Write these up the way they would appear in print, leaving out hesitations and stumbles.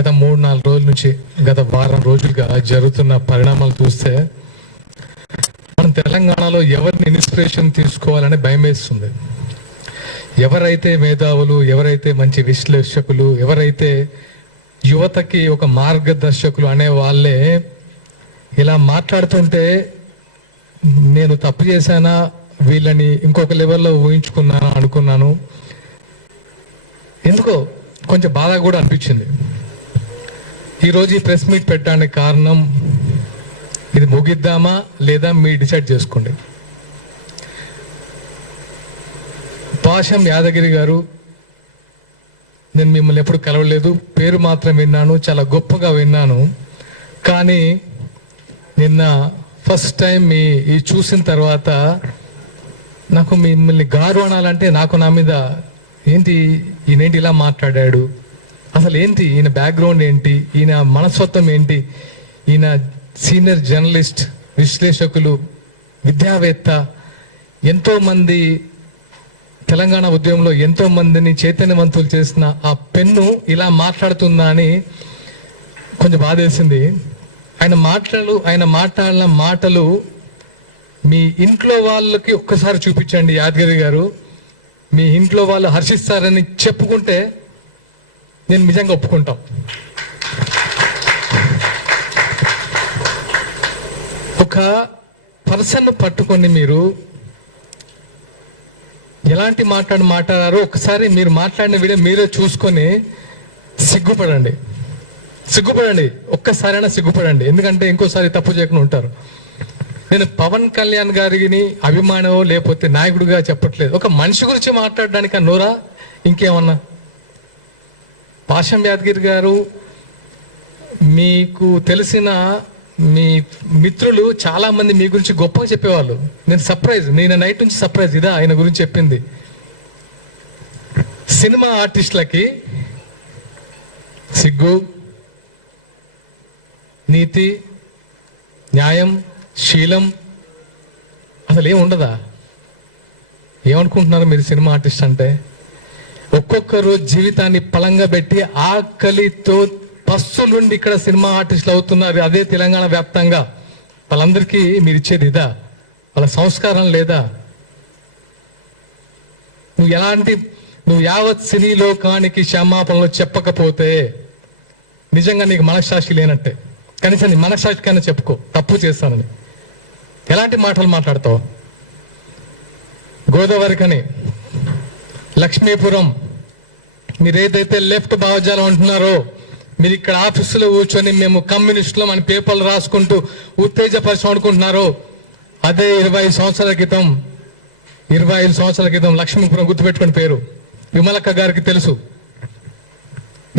గత 3-4 రోజుల నుంచి గత వారం రోజులుగా జరుగుతున్న పరిణామాలు చూస్తే మనం తెలంగాణలో ఎవరిని ఇన్స్పిరేషన్ తీసుకోవాలని భయం వేస్తుంది. ఎవరైతే మేధావులు, ఎవరైతే మంచి విశ్లేషకులు, ఎవరైతే యువతకి ఒక మార్గదర్శకులు అనే వాళ్ళే ఇలా మాట్లాడుతుంటే నేను తప్పు చేశానా, వీళ్ళని ఇంకొక లెవెల్లో ఊహించుకున్నాను అనుకున్నాను. ఎందుకో కొంచెం బాధ కూడా అనిపించింది. ఈరోజు ఈ ప్రెస్ మీట్ పెట్టడానికి కారణం, ఇది ముగిద్దామా లేదా మీరు డిసైడ్ చేసుకోండి. పాషం యాదగిరి గారు, నేను మిమ్మల్ని ఎప్పుడు కలవలేదు, పేరు మాత్రం విన్నాను, చాలా గొప్పగా విన్నాను. కానీ నిన్న ఫస్ట్ టైం ఈ చూసిన తర్వాత నాకు మిమ్మల్ని గారు అనాలంటే నాకు నా మీద ఏంటి, ఈయనేంటి ఇలా మాట్లాడాడు, అసలు ఏంటి ఈయన బ్యాక్గ్రౌండ్ ఏంటి, ఈయన మనస్తత్వం ఏంటి, ఈయన సీనియర్ జర్నలిస్ట్, విశ్లేషకులు, విద్యావేత్త, ఎంతోమంది తెలంగాణ ఉద్యమంలో ఎంతో మందిని చైతన్యవంతులు చేసిన ఆ పెన్ను ఇలా మాట్లాడుతుందా అని కొంచెం బాధేసింది. ఆయన మాట్లాడిన మాటలు మీ ఇంట్లో వాళ్ళకి ఒక్కసారి చూపించండి యాదగిరి గారు, మీ ఇంట్లో వాళ్ళు హర్షిస్తారని చెప్పుకుంటే నేను నిజంగా ఒప్పుకుంటాం. ఒక పర్సన్ పట్టుకొని మీరు ఎలాంటి మాట్లాడారో ఒకసారి మీరు మాట్లాడిన వీడియో మీరే చూసుకొని సిగ్గుపడండి, ఒక్కసారైనా సిగ్గుపడండి. ఎందుకంటే ఇంకోసారి తప్పు చేయకుండా ఉంటారు. నేను పవన్ కళ్యాణ్ గారిని అభిమానమో లేకపోతే నాయకుడిగా చెప్పట్లేదు, ఒక మనిషి గురించి మాట్లాడడానికి నోరా ఇంకేమన్నా. పాషం యాదగిరి గారు, మీకు తెలిసిన మీ మిత్రులు చాలా మంది మీ గురించి గొప్పగా చెప్పేవాళ్ళు. నేను నైట్ నుంచి సర్ప్రైజ్, ఇదా ఆయన గురించి చెప్పింది. సినిమా ఆర్టిస్టులకి సిగ్గు, నీతి, న్యాయం, శీలం అసలు ఏం ఉండదా? ఏమనుకుంటున్నారు మీరు సినిమా ఆర్టిస్ట్ అంటే? ఒక్కొక్కరు జీవితాన్ని పలంగా పెట్టి ఆకలితో పస్తులుండి ఇక్కడ సినిమా ఆర్టిస్టులు అవుతున్నారు. అదే తెలంగాణ వ్యాప్తంగా. వాళ్ళందరికీ మీరు ఇచ్చేది ఇదా? వాళ్ళ సంస్కారం లేదా? నువ్వు యావత్ సినీ లోకానికి క్షమాపణలు చెప్పకపోతే నిజంగా నీకు మనస్సాక్షి లేనట్టే. కనీసం నీ మనస్సాక్షికైనా చెప్పుకో తప్పు చేస్తానని. ఎలాంటి మాటలు మాట్లాడతావు? గోదావరికని, లక్ష్మీపురం, మీరు ఏదైతే లెఫ్ట్ భావజాలం అంటున్నారో, మీరు ఇక్కడ ఆఫీసులో కూర్చొని మేము కమ్యూనిస్టులు అని పేపర్లు రాసుకుంటూ ఉత్తేజపరచం అనుకుంటున్నారో, అదే 25 సంవత్సరాల క్రితం లక్ష్మీపురం, గుర్తుపెట్టుకుని పేరు విమలక్క గారికి తెలుసు.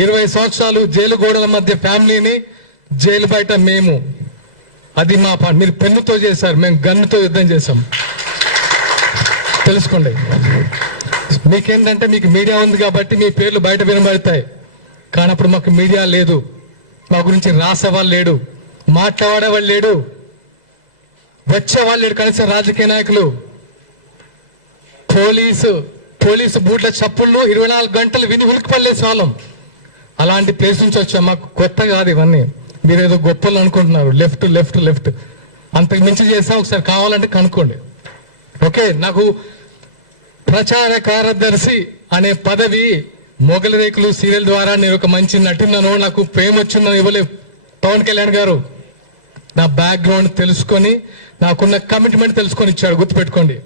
20 సంవత్సరాలు జైలు గోడల మధ్య ఫ్యామిలీని, జైలు బయట మేము. అది మా మీరు పెన్నుతో చేశారు, మేము గన్నుతో యుద్ధం చేశాం. తెలుసుకోండి. మీకేంటంటే మీకు మీడియా ఉంది కాబట్టి మీ పేర్లు బయట వినబడతాయి. కానీ అప్పుడు మాకు మీడియా లేదు, మా గురించి రాసేవాళ్ళు లేడు, మాట్లాడేవాళ్ళు లేడు, వచ్చేవాళ్ళు లేడు. కనీసం రాజకీయ నాయకులు, పోలీసు బూట్ల చప్పుళ్ళు 24 గంటలు విని ఉలికిపడలేసే వాళ్ళం. అలాంటి ప్లేస్ నుంచి వచ్చాం. మాకు కొత్త కాదు ఇవన్నీ. మీరు ఏదో గొప్పలు అనుకుంటున్నారు. లెఫ్ట్ అంతకు మించి చేసా. ఒకసారి కావాలంటే కనుక్కోండి. ఓకే, నాకు ప్రచార కార్యదర్శి అనే పదవి మొగలి రేకులు సీరియల్ ద్వారా నేను ఒక మంచి నటున్నాను, నాకు ఫేమ్ వచ్చిందని ఇవ్వలేదు పవన్ కళ్యాణ్ గారు. నా బ్యాక్గ్రౌండ్ తెలుసుకొని, నాకున్న కమిట్మెంట్ తెలుసుకొని ఇచ్చాడు. గుర్తుపెట్టుకోండి.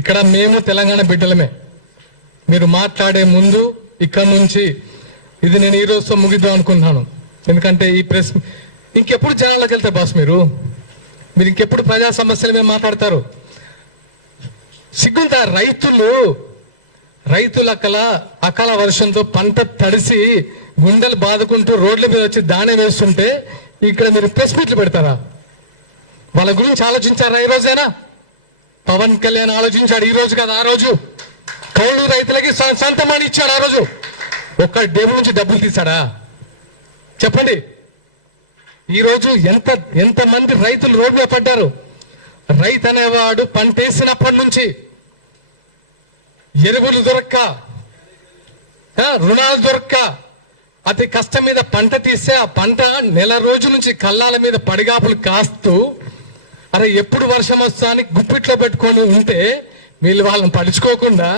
ఇక్కడ మేము తెలంగాణ బిడ్డలమే. మీరు మాట్లాడే ముందు ఇక్కడ నుంచి ఇది నేను ఈ రోజుతో ముగిద్దాం అనుకుంటున్నాను. ఎందుకంటే ఈ ప్రెస్ ఇంకెప్పుడు జనాల్లోకి వెళ్తారు బాస్, మీరు ఇంకెప్పుడు ప్రజా సమస్యల మీద మాట్లాడతారు? సిగ్గుంటా. రైతుల అకాల వర్షంతో పంట తడిసి గుండెలు బాదుకుంటూ రోడ్ల మీద వచ్చి దాణే వేస్తుంటే ఇక్కడ మీరు ప్రెస్ మీట్లు పెడతారా? వాళ్ళ గురించి ఆలోచించారా? ఈ రోజైనా పవన్ కళ్యాణ్ ఆలోచించాడు. ఈ రోజు కదా, ఆ రోజు కౌలు రైతులకి సంతమాని ఇచ్చాడు. ఆ రోజు ఒక్క డేబు నుంచి డబ్బులు తీశాడా? చెప్పండి. ఈ రోజు ఎంతమంది రైతులు రోడ్డు మీద పడ్డారు? రైతు అనేవాడు పంట వేసినప్పటి నుంచి ఎరువులు దొరక్క, రుణాలు దొరక్క, అతి కష్టం మీద పంట తీస్తే ఆ పంట నెల రోజుల నుంచి కళ్ళాల మీద పడిగాపులు కాస్తూ అరే ఎప్పుడు వర్షం వస్తా అని గుప్పిట్లో పెట్టుకొని ఉంటే వీళ్ళు వాళ్ళని పడుచుకోకుండా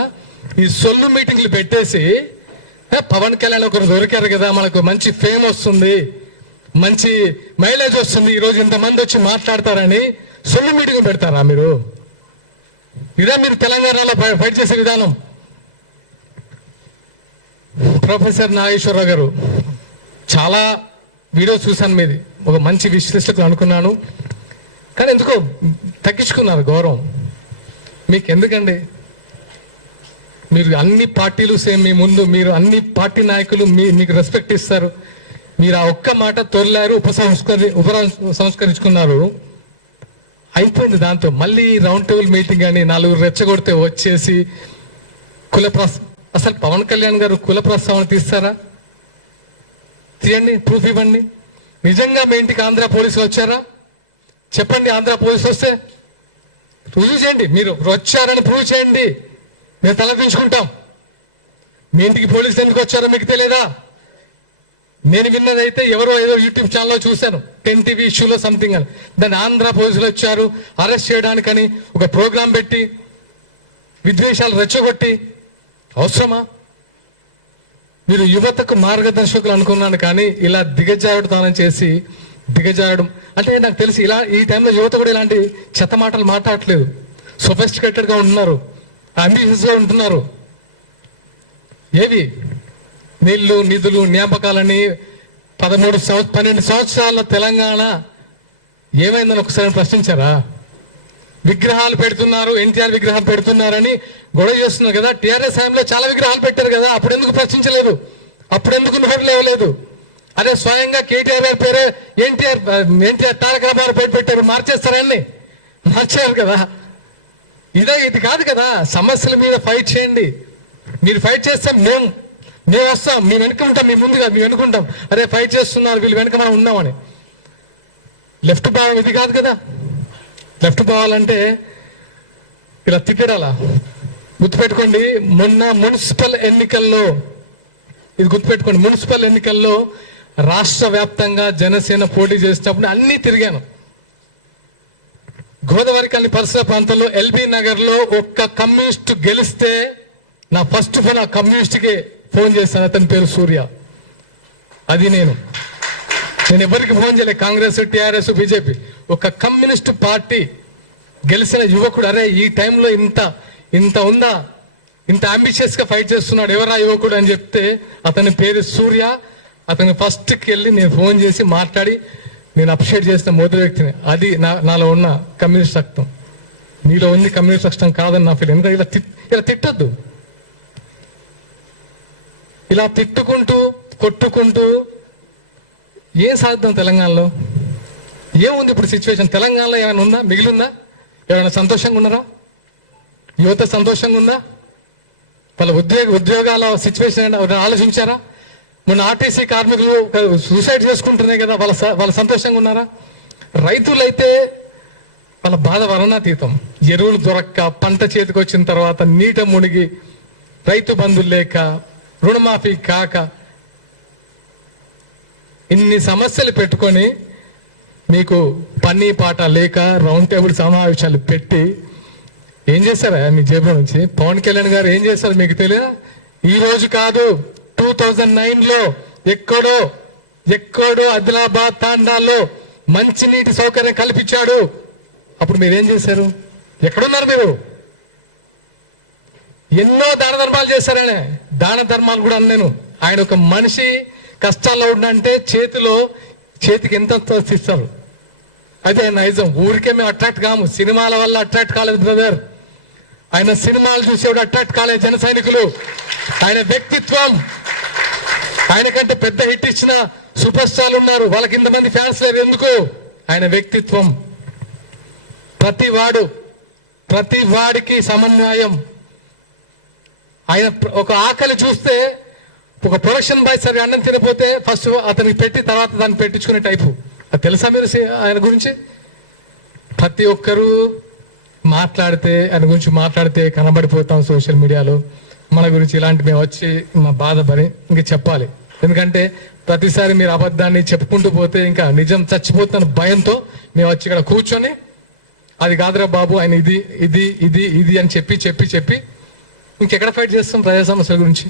ఈ సొల్లు మీటింగ్లు పెట్టేసి పవన్ కళ్యాణ్ ఒకరు దొరికారు కదా, మనకు మంచి ఫేమ్ వస్తుంది, మంచి మైలేజ్ వస్తుంది, ఈరోజు ఇంతమంది వచ్చి మాట్లాడతారని సొల్లు మీటింగ్ పెడతారా మీరు? ఇదా మీరు తెలంగాణలో ఫైట్ చేసే విధానం? ప్రొఫెసర్ నాగేశ్వరరావు గారు చాలా వీడియోస్ చూశాను మీది, ఒక మంచి విశ్లేషకులు అనుకున్నాను, కానీ ఎందుకో తగ్గించుకున్నారు గౌరవం. మీకు ఎందుకండి? మీరు అన్ని పార్టీలు సేమ్ మీ ముందు, మీరు అన్ని పార్టీ నాయకులు మీకు రెస్పెక్ట్ ఇస్తారు. మీరు ఆ ఒక్క మాట తొలిలారు, సంస్కరించుకున్నారు, అయిపోయింది. దాంతో మళ్ళీ రౌండ్ టేబుల్ మీటింగ్ అని నలుగురు రెచ్చగొడితే వచ్చేసి అసలు పవన్ కళ్యాణ్ గారు కుల ప్రస్తావన తీస్తారా? తీయండి, ప్రూఫ్ ఇవ్వండి. నిజంగా మీ ఇంటికి ఆంధ్ర పోలీసులు వచ్చారా? చెప్పండి. ఆంధ్ర పోలీసులు వస్తే రుజువు చేయండి. మీరు వచ్చారని ప్రూవ్ చేయండి, మేము తలదించుకుంటాం. మీ ఇంటికి పోలీసులు ఎందుకు వచ్చారో మీకు తెలియదా? నేను విన్నదైతే ఎవరో ఏదో యూట్యూబ్ ఛానల్లో చూశాను, 10 TV ఇష్యూలో సంథింగ్ అని. దాన్ని ఆంధ్ర పోలీసులు వచ్చారు అరెస్ట్ చేయడానికని ఒక ప్రోగ్రాం పెట్టి విద్వేషాలు రెచ్చగొట్టి అవసరమా? మీరు యువతకు మార్గదర్శకులు అనుకున్నాను, కానీ ఇలా దిగజారుడుతానం చేసి దిగజారడం అంటే నాకు తెలిసి ఇలా ఈ టైంలో యువత కూడా ఇలాంటి చెత్త మాటలు మాట్లాడట్లేదు. సొఫిస్టికేటెడ్గా ఉంటున్నారు, అంబిషియస్గా ఉంటున్నారు. ఏవి నీళ్లు నిధులు జ్ఞాపకాలని 12 సంవత్సరాల తెలంగాణ ఏమైందని ఒకసారి ప్రశ్నించారా? విగ్రహాలు పెడుతున్నారు, ఎన్టీఆర్ విగ్రహం పెడుతున్నారని గొడవ చేస్తున్నారు కదా. టీఆర్ఎస్ హయాంలో చాలా విగ్రహాలు పెట్టారు కదా, అప్పుడు ఎందుకు ప్రశ్నించలేదు? అప్పుడు ఎందుకు నోరు లేవలేదు? అదే స్వయంగా కేటీఆర్ గారి పేరే ఎన్టీఆర్ తారక రామారావు పేరు పెట్టారు, మార్చేస్తారని మార్చారు కదా. ఇది కాదు కదా. సమస్యల మీద ఫైట్ చేయండి. మీరు ఫైట్ చేస్తే మేము వస్తాం, మేము వెనుక ఉంటాం, మీ ముందుగా మేము వెనుకుంటాం. అరే ఫైట్ చేస్తున్నారు వీళ్ళు, వెనుక మనం ఉన్నామని. లెఫ్ట్ భావం ఇది కాదు కదా. లెఫ్ట్ పోవాలంటే ఇలా తిట్టడాలా? గుర్తుపెట్టుకోండి, మొన్న మున్సిపల్ ఎన్నికల్లో, ఇది గుర్తుపెట్టుకోండి, మున్సిపల్ ఎన్నికల్లో రాష్ట్ర వ్యాప్తంగా జనసేన పోటీ చేసేటప్పుడు అన్నీ తిరిగాను. గోదావరి కని పరిసర ప్రాంతంలో ఎల్బీ నగర్ లో ఒక్క కమ్యూనిస్ట్ గెలిస్తే నా ఫస్ట్ ఫోన్ ఆ కమ్యూనిస్ట్కి ఫోన్ చేశాను. అతని పేరు సూర్య. అది నేను ఎవరికి ఫోన్ చేయలేదు, కాంగ్రెస్ టిఆర్ఎస్ బీజేపీ. ఒక కమ్యూనిస్ట్ పార్టీ గెలిచిన యువకుడు, అరే ఈ టైంలో ఇంత ఉందా, ఇంత అంబిషియస్ గా ఫైట్ చేస్తున్నాడు, ఎవరా యువకుడు అని చెప్తే అతని పేరు సూర్య. అతని ఫస్ట్కి వెళ్ళి నేను ఫోన్ చేసి మాట్లాడి నేను అప్రిషియేట్ చేసిన మొదటి వ్యక్తిని. అది నాలో ఉన్న కమ్యూనిస్ట్ రక్తం. నీలో ఉంది కమ్యూనిస్ట్ రక్తం కాదని నా ఫీల్. ఎందుకంటే ఇలా తిట్టద్దు. ఇలా తిట్టుకుంటూ కొట్టుకుంటూ ఏం సాధిద్దాం తెలంగాణలో? ఏముంది ఇప్పుడు సిచ్యువేషన్? తెలంగాణలో ఏమైనా ఉందా? మిగిలిందా? ఎవరైనా సంతోషంగా ఉన్నారా? యువత సంతోషంగా ఉందా? వాళ్ళ ఉద్యోగాల సిచ్యువేషన్ ఆలోచించారా? మొన్న ఆర్టీసీ కార్మికులు సూసైడ్ చేసుకుంటున్నాయి కదా, వాళ్ళ సంతోషంగా ఉన్నారా? రైతులైతే వాళ్ళ బాధ వర్ణాతీతం. ఎరువులు దొరక్క, పంట చేతికి వచ్చిన తర్వాత నీట మునిగి, రైతు బంధువులు లేక, రుణమాఫీ కాక, ఇన్ని సమస్యలు పెట్టుకొని మీకు పని పాట లేక రౌండ్ టేబుల్ సమావేశాలు పెట్టి ఏం చేశారా మీ జేబులో నుంచి? పవన్ కళ్యాణ్ గారు ఏం చేశారు మీకు తెలియదా? ఈ రోజు కాదు, 2009లో ఎక్కడో ఆదిలాబాద్ తాండాల్లో మంచినీటి సౌకర్యం కల్పించాడు. అప్పుడు మీరేం చేశారు? ఎక్కడున్నారు మీరు? ఎన్నో దాన ధర్మాలు చేశారనే. దాన ధర్మాలు కూడా అన్నాను. ఆయన ఒక మనిషి కష్టాల్లో ఉండంటే చేతికి ఎంత ఇస్తారు, అదే నైజం. ఊరికే మేము అట్రాక్ట్ కాము, సినిమాల వల్ల అట్రాక్ట్ కాలేదు బ్రదర్. ఆయన సినిమాలు చూసేవాడు అట్రాక్ట్ కాలేదు జన సైనికులు. ఆయన వ్యక్తిత్వం, ఆయన కంటే పెద్ద హిట్ ఇచ్చిన సూపర్ స్టార్లు ఉన్నారు, వాళ్ళకి ఇంతమంది ఫ్యాన్స్ లేరు. ఎందుకు? ఆయన వ్యక్తిత్వం. ప్రతి వాడికి సమన్వయం. ఆయన ఒక ఆకలి చూస్తే ఒక ప్రొడక్షన్ బాయ్ సరే అన్నం తినపోతే ఫస్ట్ అతనికి పెట్టి తర్వాత దాన్ని పెట్టించుకునే టైపు. అది తెలుసా మీరు ఆయన గురించి? ప్రతి ఒక్కరూ ఆయన గురించి మాట్లాడితే కనబడిపోతాం సోషల్ మీడియాలో. మన గురించి ఇలాంటి మేము వచ్చి మా బాధ పడి ఇంక చెప్పాలి. ఎందుకంటే ప్రతిసారి మీరు అబద్ధాన్ని చెప్పుకుంటూ పోతే ఇంకా నిజం చచ్చిపోతున్న భయంతో మేము వచ్చి ఇక్కడ కూర్చొని అది కాదురా బాబు ఆయన ఇది ఇది ఇది ఇది అని చెప్పి చెప్పి చెప్పి ఇంకెక్కడ ఫైట్ చేస్తాం ప్రజా సమస్యల గురించి.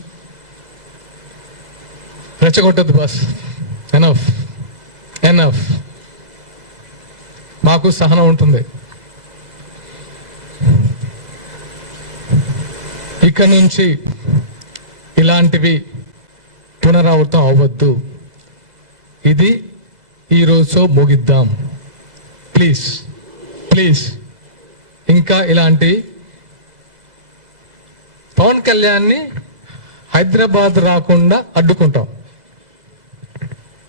రెచ్చగొట్టద్దు బాస్, ఎనఫ్ ఎనఫ్. మాకు సహనం ఉంటుంది. ఇక నుంచి ఇలాంటివి పునరావృతం అవ్వద్దు. ఇది ఈరోజు ముగిద్దాం ప్లీజ్ ప్లీజ్. ఇంకా ఇలాంటి పవన్ కళ్యాణ్ని హైదరాబాద్ రాకుండా అడ్డుకుంటాం.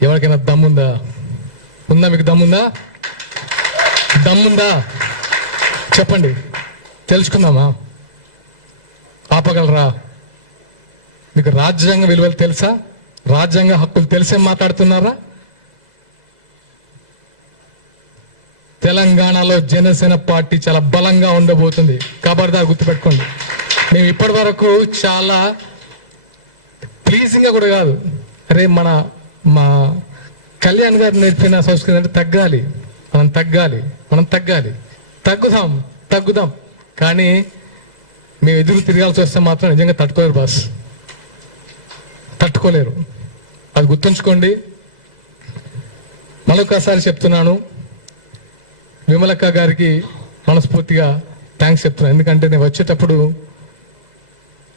ఎవరికైనా దమ్ముందా? ఉందా? మీకు దమ్ముందా? దమ్ముందా చెప్పండి, తెలుసుకుందామా? ఆపగలరా? మీకు రాజ్యాంగ విలువలు తెలుసా? రాజ్యాంగ హక్కులు తెలిసే మాట్లాడుతున్నారా? తెలంగాణలో జనసేన పార్టీ చాలా బలంగా ఉండబోతుంది. ఖబర్దార్ గుర్తుపెట్టుకోండి. మేము ఇప్పటి వరకు చాలా ప్లీజింగ్గా కూడా కాదు, అరే మా కళ్యాణ్ గారు నేర్పిన సంస్కృతి అంటే తగ్గాలి, మనం తగ్గాలి, తగ్గుదాం. కానీ మేము ఎదురు తిరగాల్సి వస్తే మాత్రం నిజంగా తట్టుకోలేరు బాస్, తట్టుకోలేరు. అది గుర్తుంచుకోండి. మరొకసారి చెప్తున్నాను, విమలక్క గారికి మనస్ఫూర్తిగా థ్యాంక్స్ చెప్తున్నాను. ఎందుకంటే నేను వచ్చేటప్పుడు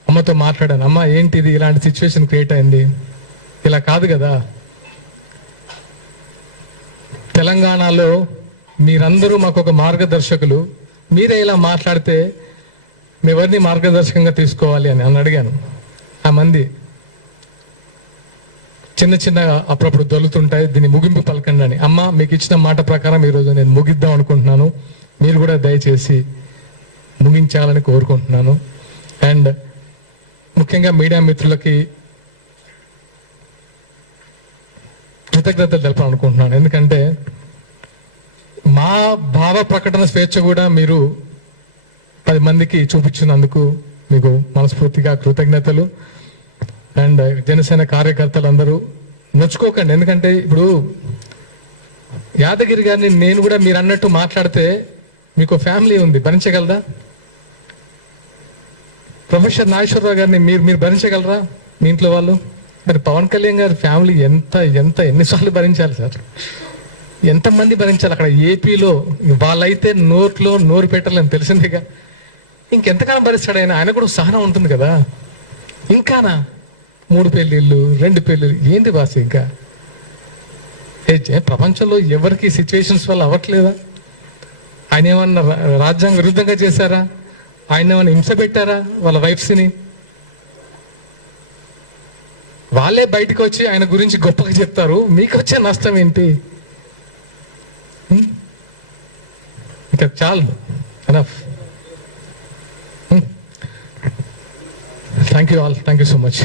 అమ్మతో మాట్లాడాను. అమ్మ ఏంటిది ఇలాంటి సిచ్యువేషన్ క్రియేట్ అయింది, ఇలా కాదు కదా. తెలంగాణలో మీరందరూ మాకు ఒక మార్గదర్శకులు, మీరే ఇలా మాట్లాడితే ఎవరిని మార్గదర్శకంగా తీసుకోవాలి అని అడిగాను. ఆ మంది చిన్న అప్పుడప్పుడు దొరుకుతుంటాయి, దీన్ని ముగింపు పలకండి అని. అమ్మ మీకు ఇచ్చిన మాట ప్రకారం ఈరోజు నేను ముగిద్దాం అనుకుంటున్నాను, మీరు కూడా దయచేసి ముగించాలని కోరుకుంటున్నాను. అండ్ ముఖ్యంగా మీడియా మిత్రులకి కృతజ్ఞతలు తెలపాలనుకుంటున్నాను. ఎందుకంటే మా భావ ప్రకటన స్వేచ్ఛ కూడా మీరు 10 మందికి చూపించినందుకు మీకు మనస్ఫూర్తిగా కృతజ్ఞతలు. అండ్ జనసేన కార్యకర్తలు అందరూ నొచ్చుకోకండి. ఎందుకంటే ఇప్పుడు యాదగిరి గారిని నేను కూడా మీరు అన్నట్టు మాట్లాడితే మీకు ఫ్యామిలీ ఉంది, భరించగలరా? ప్రొఫెసర్ నాగేశ్వరరావు గారిని మీరు భరించగలరా మీ ఇంట్లో వాళ్ళు? మరి పవన్ కళ్యాణ్ గారి ఫ్యామిలీ ఎన్నిసార్లు భరించాలి సార్? ఎంతమంది భరించాలి అక్కడ ఏపీలో? వాళ్ళైతే నోరు పెట్టాలని తెలిసిందిగా. ఇంకెంతకాలం భరిస్తాడు ఆయన? ఆయన కూడా సహనం ఉంటుంది కదా. ఇంకానా 3 పెళ్ళిళ్ళు 2 పెళ్ళిళ్ళు ఏంటి బాస్? ఇంకా ప్రపంచంలో ఎవరికి సిచ్యువేషన్స్ వల్ల అవ్వట్లేదా? ఆయన ఏమన్నా రాజ్యాంగ విరుద్ధంగా చేశారా? ఆయన ఏమన్నా హింస పెట్టారా వాళ్ళ వైఫ్స్ని? వాళ్ళే బయటకు వచ్చి ఆయన గురించి గొప్పగా చెప్తారు, మీకు వచ్చే నష్టం ఏంటి? ఇంకా చాలు, enough. Thank you all, thank you so much.